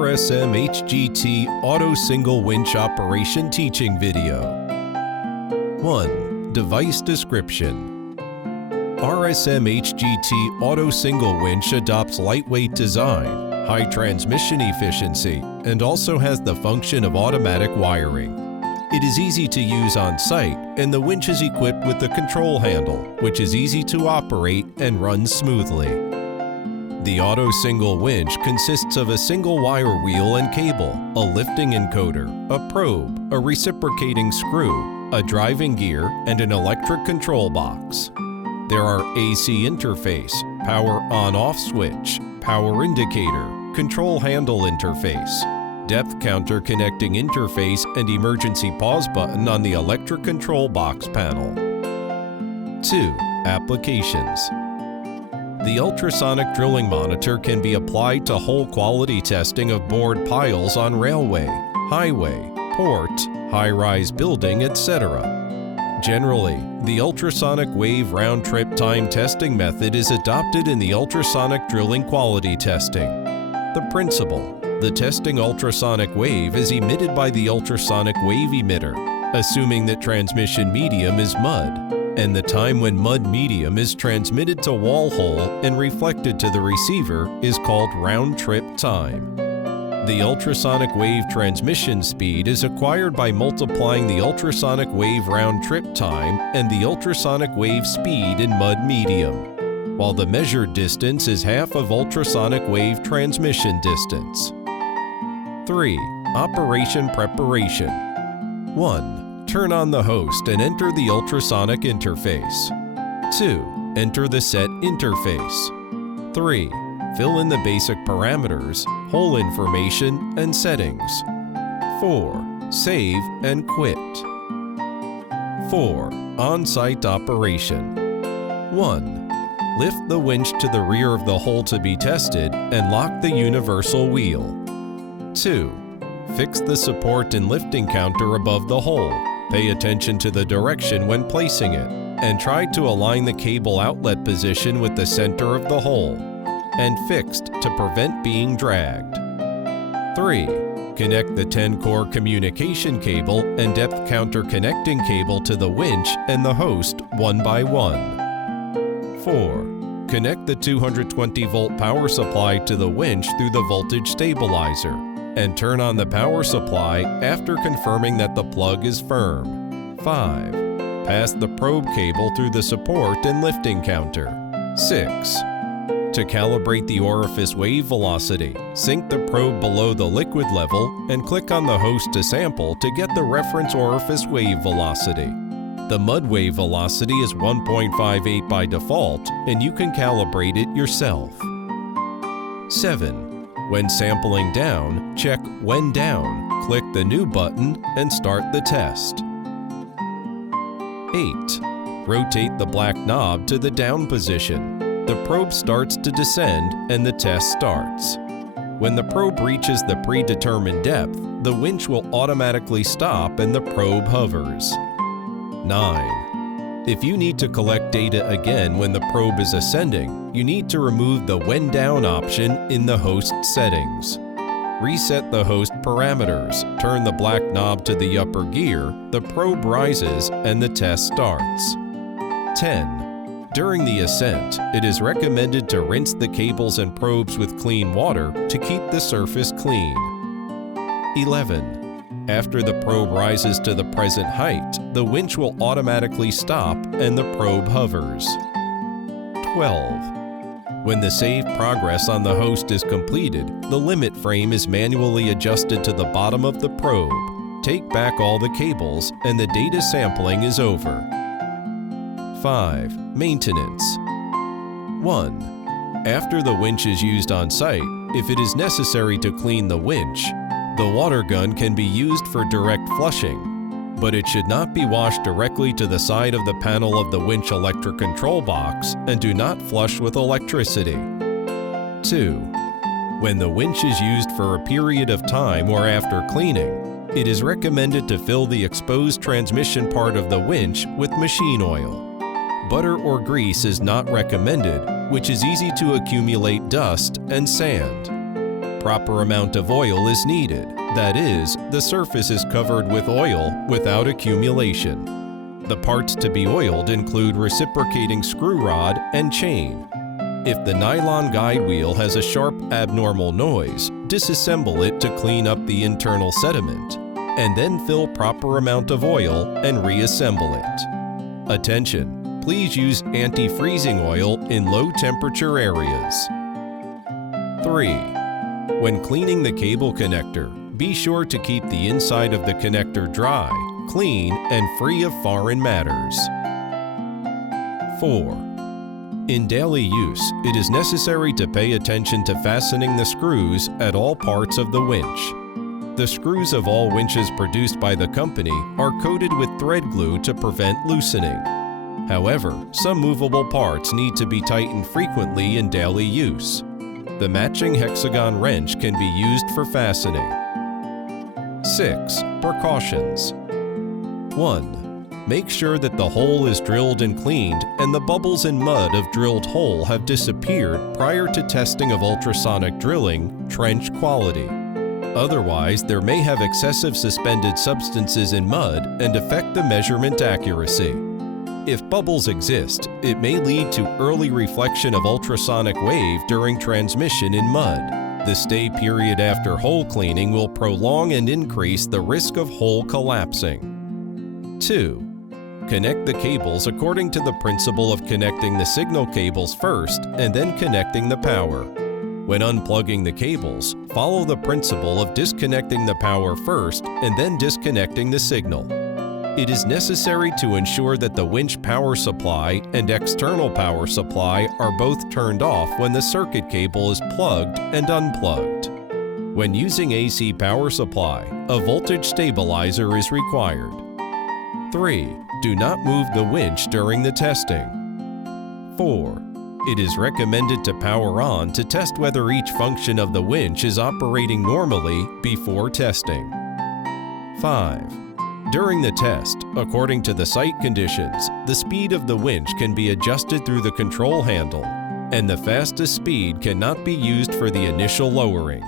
RSM-HGT Auto Single Winch Operation Teaching Video. 1. Device Description. RSM-HGT Auto Single Winch adopts lightweight design, high transmission efficiency, and also has the function of automatic wiring. It is easy to use on site, and the winch is equipped with the control handle, which is easy to operate and runs smoothly. The Auto Single Winch consists of a single wire wheel and cable, a lifting encoder, a probe, a reciprocating screw, a driving gear, and an electric control box. There are AC interface, power on-off switch, power indicator, control handle interface, depth counter connecting interface, and emergency pause button on the electric control box panel. 2. Applications. The ultrasonic drilling monitor can be applied to hole quality testing of bored piles on railway, highway, port, high-rise building, etc. Generally, the ultrasonic wave round-trip time testing method is adopted in the ultrasonic drilling quality testing. The principle: the testing ultrasonic wave is emitted by the ultrasonic wave emitter, assuming that transmission medium is mud, and the time when mud medium is transmitted to wall hole and reflected to the receiver is called round-trip time. The ultrasonic wave transmission speed is acquired by multiplying the ultrasonic wave round-trip time and the ultrasonic wave speed in mud medium, while the measured distance is half of ultrasonic wave transmission distance. 3. Operation Preparation. 1. Turn on the host and enter the ultrasonic interface. 2. Enter the set interface. 3. Fill in the basic parameters, hole information, and settings. 4. Save and quit. 4. On-site operation. 1. Lift the winch to the rear of the hole to be tested and lock the universal wheel. 2. Fix the support and lifting counter above the hole. Pay attention to the direction when placing it, and try to align the cable outlet position with the center of the hole, and fixed to prevent being dragged. 3. Connect the 10-core communication cable and depth counter connecting cable to the winch and the host one by one. 4. Connect the 220-volt power supply to the winch through the voltage stabilizer, and turn on the power supply after confirming that the plug is firm. 5. Pass the probe cable through the support and lifting counter. 6. To calibrate the orifice wave velocity, sink the probe below the liquid level and click on the host to sample to get the reference orifice wave velocity. The mud wave velocity is 1.58 by default, and you can calibrate it yourself. 7. When sampling down, check When Down, click the New button, and start the test. 8. Rotate the black knob to the down position. The probe starts to descend and the test starts. When the probe reaches the predetermined depth, the winch will automatically stop and the probe hovers. 9. If you need to collect data again when the probe is ascending, you need to remove the When Down option in the host settings. Reset the host parameters, turn the black knob to the upper gear, the probe rises, and the test starts. 10. During the ascent, it is recommended to rinse the cables and probes with clean water to keep the surface clean. 11. After the probe rises to the present height, the winch will automatically stop and the probe hovers. 12. When the save progress on the host is completed, the limit frame is manually adjusted to the bottom of the probe. Take back all the cables and the data sampling is over. 5. Maintenance. 1. After the winch is used on site, if it is necessary to clean the winch, the water gun can be used for direct flushing, but it should not be washed directly to the side of the panel of the winch electric control box and do not flush with electricity. 2. When the winch is used for a period of time or after cleaning, it is recommended to fill the exposed transmission part of the winch with machine oil. Butter or grease is not recommended, which is easy to accumulate dust and sand. proper amount of oil is needed. That is, the surface is covered with oil without accumulation. The parts to be oiled include reciprocating screw rod and chain. If the nylon guide wheel has a sharp, abnormal noise, disassemble it to clean up the internal sediment, and then fill proper amount of oil and reassemble it. Attention! Please use anti-freezing oil in low-temperature areas. 3. When cleaning the cable connector, be sure to keep the inside of the connector dry, clean, and free of foreign matters. 4. In daily use, it is necessary to pay attention to fastening the screws at all parts of the winch. The screws of all winches produced by the company are coated with thread glue to prevent loosening. However, some movable parts need to be tightened frequently in daily use. The matching hexagon wrench can be used for fastening. 6. Precautions. 1. Make sure that the hole is drilled and cleaned and the bubbles and mud of drilled hole have disappeared prior to testing of ultrasonic drilling, trench quality. Otherwise, there may have excessive suspended substances in mud and affect the measurement accuracy. If bubbles exist, it may lead to early reflection of ultrasonic wave during transmission in mud. The stay period after hole cleaning will prolong and increase the risk of hole collapsing. 2. Connect the cables according to the principle of connecting the signal cables first and then connecting the power. When unplugging the cables, follow the principle of disconnecting the power first and then disconnecting the signal. It is necessary to ensure that the winch power supply and external power supply are both turned off when the circuit cable is plugged and unplugged. When using AC power supply, a voltage stabilizer is required. 3. Do not move the winch during the testing. 4. It is recommended to power on to test whether each function of the winch is operating normally before testing. 5. During the test, according to the site conditions, the speed of the winch can be adjusted through the control handle, and the fastest speed cannot be used for the initial lowering.